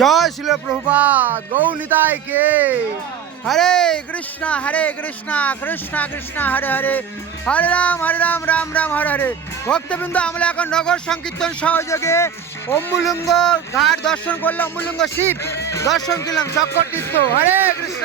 জয় শিল প্রভুপাদ গৌ নিতাই কে। হরে কৃষ্ণ কৃষ্ণ কৃষ্ণ হরে হরে, হরে রাম রাম রাম হরে হরে। ভক্তবৃন্দ, আমরা এখন নগর সংকীর্তন সহযোগে অম্বুলিঙ্গ ঘাট দর্শন করলাম, অম্বুলিঙ্গ শিব দর্শন করলাম, চক্র তীর্থ। হরে কৃষ্ণ।